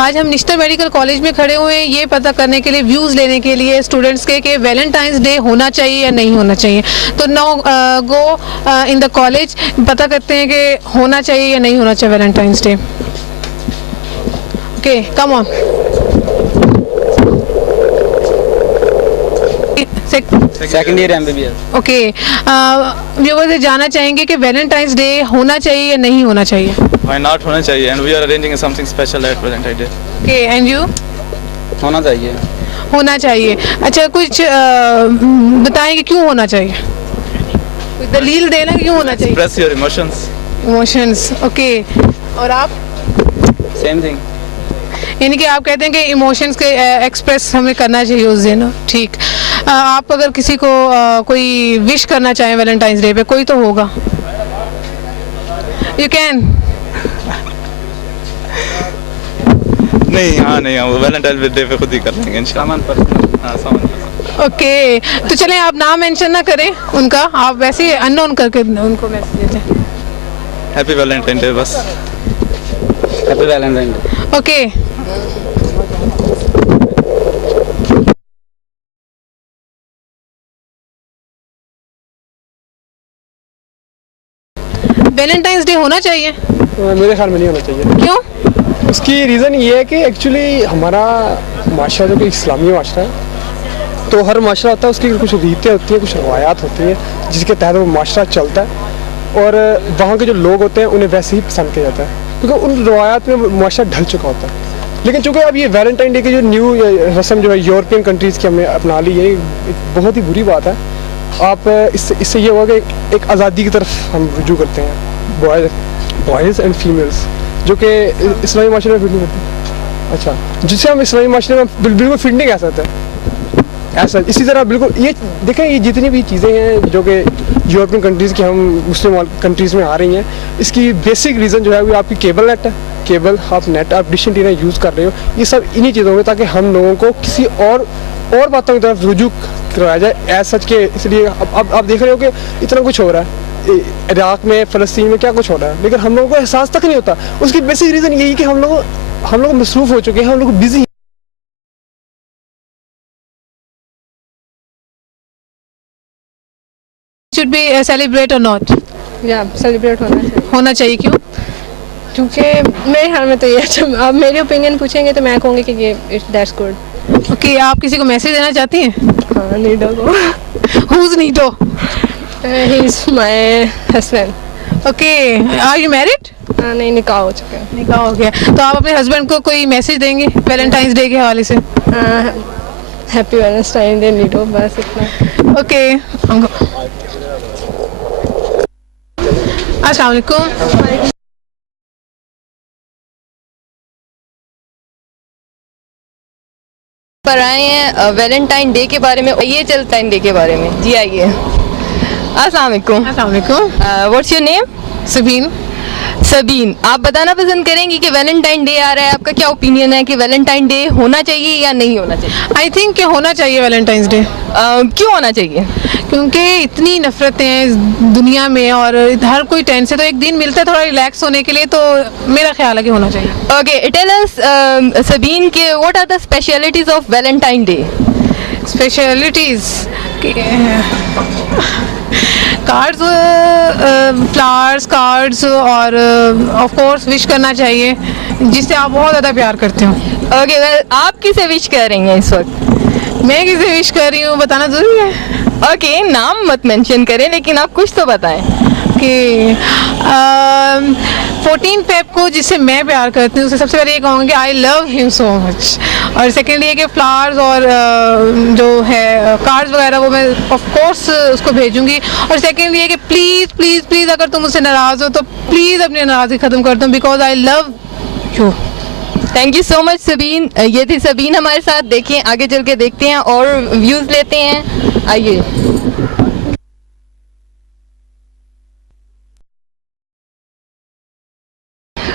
आज हम Nishtar medical college में खड़े हुए हैं ये पता करने के लिए, व्यूज़ लेने के लिए स्टूडेंट्स के कि वैलेंटाइंस डे होना चाहिए या नहीं होना चाहिए। तो now go in the college, पता करते हैं कि होना चाहिए या नहीं होना चाहिए Valentine's day. Okay, come on. Second year MBBS। Okay, viewers जानना चाहेंगे कि वैलेंटाइंस डे होना चाहिए या नहीं होना चाहिए। Why not होना चाहिए, and we are arranging something special at Valentine's Day. Okay, and you? होना चाहिए। होना चाहिए। अच्छा, कुछ बताएं कि क्यों होना चाहिए, कुछ दलील देना क्यों होना चाहिए। Express your emotions. Emotions, okay. और आप? Same thing. यानी कि आप कहते हैं कि इमोशंस के एक्सप्रेस हमें करना चाहिए उस दिन। ठीक। आप अगर किसी को कोई विश करना चाहें वैलेंटाइंस डे पे, कोई तो होगा। You can. नहीं, वो वैलेंटाइन डे पे खुद ही कर लेंगे इंशाल्लाह। सामान। ओके, तो चलें, आप नाम मेंशन ना करें उनका, आप वैसे ही अननोन करके उनको मैसेज दें। हैप्पी वैलेंटाइन डे बस। Happy Valentine day. Okay. Valentine's day होना चाहिए? मेरे ख्याल में नहीं होना चाहिए। क्यों? उसकी रीज़न ये है कि एक्चुअली हमारा माशरा जो कि इस्लामी माशरा है, तो हर माशरा होता है, उसकी कुछ रीतें होती हैं, कुछ रवायात होती हैं जिसके तहत वो माशरा चलता है, और वहाँ के जो लोग होते हैं उन्हें वैसे ही पसंद किया जाता है क्योंकि उन रवायात में माशरा ढल चुका होता है। लेकिन चूँकि अब ये वैलेंटाइन डे की जो न्यू रस्म जो है यूरोपियन कंट्रीज़ की हमने अपना ली है, एक बहुत ही बुरी बात है। आप इससे ये होगा कि एक आज़ादी की तरफ हम रुजू करते हैं, बॉयज़ एंड फीमेल्स, जो कि इस्लामी माशरे में फिट नहीं होती। अच्छा, जिससे हम इस्लामी माशरे में बिल्कुल फिट नहीं कह सकते ऐसा। इसी तरह बिल्कुल ये देखें, ये जितनी भी चीज़ें हैं जो कि यूरोपियन कंट्रीज़ की हम मुस्लिम कंट्रीज़ में आ रही हैं, इसकी बेसिक रीज़न जो है वो आपकी केबल नेट है। केबल, आप नेट, आप डिश एंटीना यूज़ कर रहे हो, ये सब इन्हीं चीज़ों में, ताकि हम लोगों को किसी और बातों की तरफ रुजू करवाया जाए एज सच के। इसलिए अब आप देख रहे हो कि इतना कुछ हो रहा है इराक़ में, फ़लस्तीन में, क्या कुछ हो रहा है, लेकिन हम लोगों को एहसास तक नहीं होता। उसकी बेसिक रीज़न यही कि हम लोग मसरूफ़ हो चुके हैं, हम लोग busy. Should be celebrate or not? या सेलिब्रेट होना चाहिए। होना चाहिए, क्यों? क्योंकि मेरे ख्याल में तो ये, जब आप मेरी ओपिनियन पूछेंगे तो मैं कहूँगी कि ये दैट्स गुड। ओके, आप किसी को मैसेज देना चाहती हैं? हाँ, नीडो को। Who's Nito? He is my husband. Okay, are you married? नहीं, निकाह हो चुका है। निकाह हो गया, तो आप अपने हस्बैंड को कोई मैसेज देंगे वैलेंटाइंस डे के हवाले से? हैप्पी वैलेंटाइन डे नीडो, बस इतना। ओके, अस्सलाम वालेकुम। पर आए हैं वैलेंटाइन डे के बारे में, ये वैलेंटाइन डे के बारे में। जी आइए। अस्सलाम वालेकुम। अस्सलाम वालेकुम। What's your name? Sabeen. Sabeen, आप बताना पसंद करेंगी कि वैलेंटाइन डे आ रहा है, आपका क्या ओपिनियन है कि वैलेंटाइन डे होना चाहिए या नहीं होना चाहिए? आई थिंक कि होना चाहिए वैलेंटाइंस डे। क्यों होना चाहिए? क्योंकि इतनी नफरतें हैं इस दुनिया में और हर कोई टेंशन से, तो एक दिन मिलता है थोड़ा रिलैक्स होने के लिए, तो मेरा ख्याल है कि होना चाहिए। ओके, टेल अस सबीन के what are the specialities of Valentine Day? Specialities cards, flowers, cards, और ऑफ कोर्स विश करना चाहिए जिससे आप बहुत ज़्यादा प्यार करते हो। ओके, वेल आप किसे विश कर रही हैं इस वक्त? मैं किसे विश कर रही हूँ बताना ज़रूरी है? ओके, नाम मत मेंशन करें, लेकिन आप कुछ तो बताएं कि 14 फेब को जिससे मैं प्यार करती हूँ उसे सबसे पहले ये कहूँगी कि I love him so much, और सेकेंड ये कि फ्लावर्स और जो है कार्ड्स वगैरह वो मैं ऑफ कोर्स उसको भेजूँगी, और सेकेंड ये कि प्लीज़ प्लीज़ प्लीज़ अगर तुम मुझसे नाराज़ हो तो प्लीज़ अपनी नाराज़गी ख़त्म कर दो, because I love you. Thank you so much Sabeen. ये थी सबीन हमारे साथ। देखिए आगे चल के देखते हैं और व्यूज़ लेते हैं, आइए।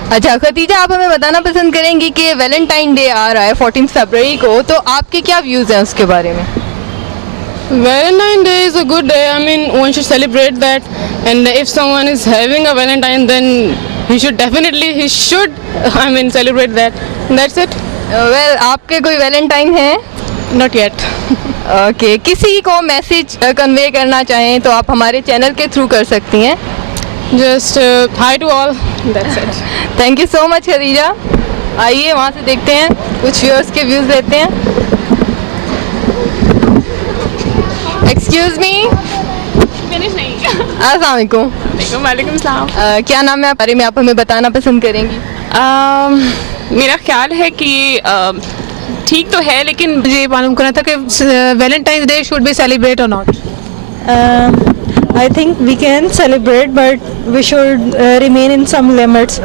अच्छा खतीजा, आप हमें बताना पसंद करेंगी कि वैलेंटाइन डे आ रहा है 14 फरवरी को, तो आपके क्या व्यूज़ हैं उसके बारे में? Valentine Day is a good day. I mean, one should celebrate that. And if someone is having a Valentine, then he should definitely, he should, I mean, celebrate that. That's it. Well आपके कोई Valentine है? Not yet. Okay किसी को message convey करना चाहें तो आप हमारे चैनल के थ्रू कर सकती हैं. Just hi to all. That's it. Thank you so much Khadija. आइए वहाँ से देखते हैं, कुछ व्यूअर्स के व्यूज़ लेते हैं. Excuse me. Finish नहीं. अस्सलाम वालेकुम. वालेकुम सलाम. क्या नाम है, बारे में आप हमें बताना पसंद करेंगी? मेरा ख्याल है कि ठीक तो है, लेकिन मुझे ये मालूम करना था कि Valentine day should be celebrate और not. I think we can celebrate, but we should remain in some limits.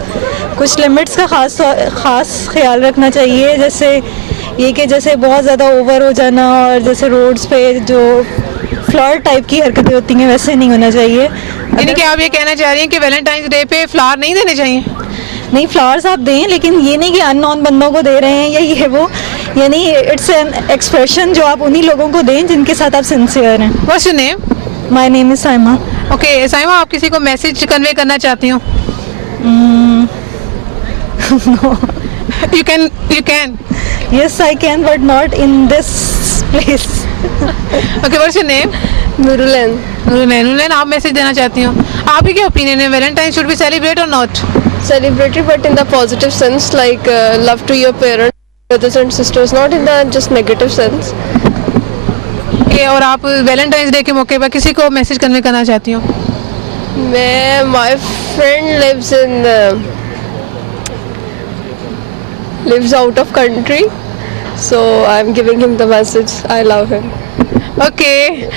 कुछ लिमिट्स का ख़ास ख्याल रखना चाहिए, जैसे ये कि जैसे बहुत ज़्यादा ओवर हो जाना और जैसे रोड्स पे जो फ्लॉर टाइप की हरकतें होती हैं वैसे नहीं होना चाहिए. यानी कि आप ये कहना चाह रही हैं कि वैलेंटाइन डे पे फ्लावर नहीं देने चाहिए? नहीं, फ्लावर्स आप दें, लेकिन ये नहीं कि अननोन बंदों को दे रहे हैं या ये वो, यानी इट्स एन एक्सप्रेशन जो आप उन्हीं लोगों को दें जिनके साथ आप सिंसियर हैं. What's your name? My name is Saima. Okay Saima, आप किसी को मैसेज कन्वे करना चाहती हो? You can. Yes, I can, but not in this place. Okay, what's your name? Nurulan. Nurulan, आप मैसेज देना चाहती हो. आपकी क्या ओपिनियन है, वैलेंटाइन शुड बी सेलिब्रेट और not? Celebrated, but in the positive sense, like love to your parents, brothers and sisters, not in the just negative sense. Okay, और आप वैलेंटाइन डे के मौके पर किसी को मैसेज कन्वे करना चाहती हो? My friend lives out of country, so I'm giving him the message. I love him. Okay.